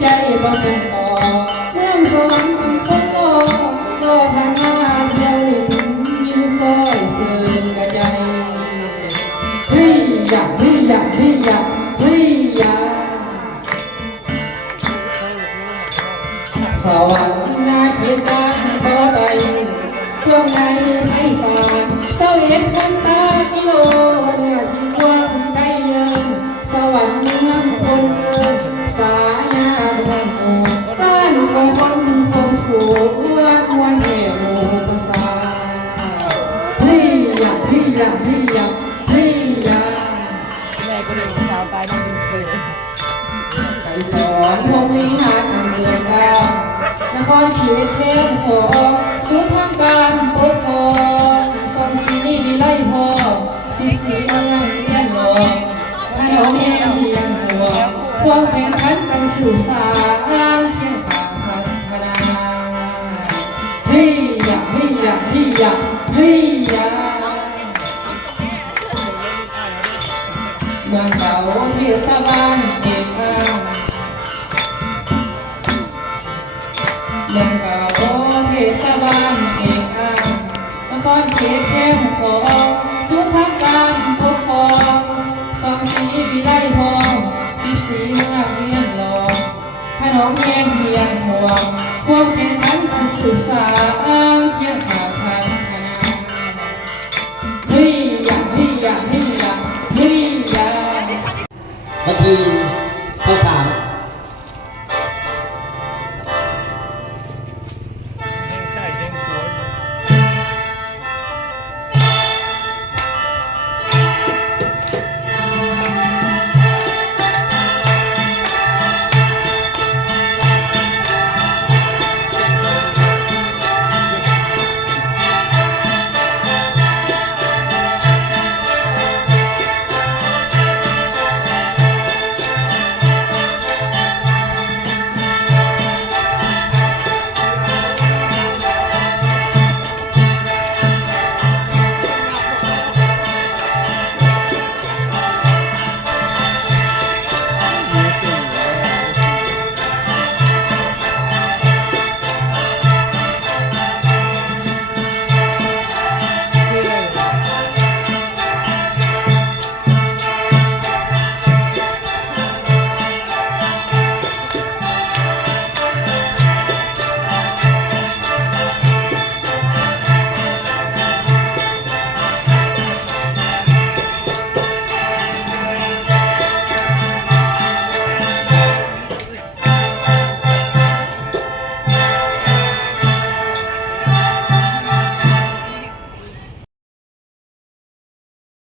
ใจบ่เป็นต่อเรื่องสวรรค์คนโลกโลกทางหน้าเดียวลิ้นยิ้มซอยสื่อกระใจเฮ้ยอยากเฮ้ยอยากเฮ้ยอยากเฮ้ยอยากสวรรค์นาคิดตังต่อไตช่วงในไพศาลเศร้าเห็นคนตากิโลเนื้อที่กว้างได้เยินสวรรค์เมืองคนเงินสายาเมืองโง่ด้านของคนคงถูกวัดวันเหวภาษาเฮ้ยอยากเฮ้ยอยากเฮ้ยอยากเฮ้ยอยากแม่ก็เลยสาวไปนั่งดูเลยไปสอนพวกวิหารเมืองดาวนครชีวิตเข้มขอสุดทางการปกครองทรงศรีวิไลพอ14เมืองเทียนหลอกให้น้องแม่เพียงหัวพวกแข่งขันกันสู่สารเคียงข้างพัฒนาเฮ้ยอยากเฮ้ยอยากเฮ้ยอยากเฮ้ยอยากเมืองเก่าที่สะบานเก็บข้างเมืองเก่าเทศบาลเอกข้างนครเขตเข้มขอสุดทางการปกครองสองสีวิไลทอง14เมืองเลี้ยงหลอกให้น้องแย่งเพียงห่วงความแข่งขันการศึกษาเคียงข้างพัฒนาเฮ้ยอยากเฮ้ยอยากเฮ้ยอยากเฮ้ยอยากบางที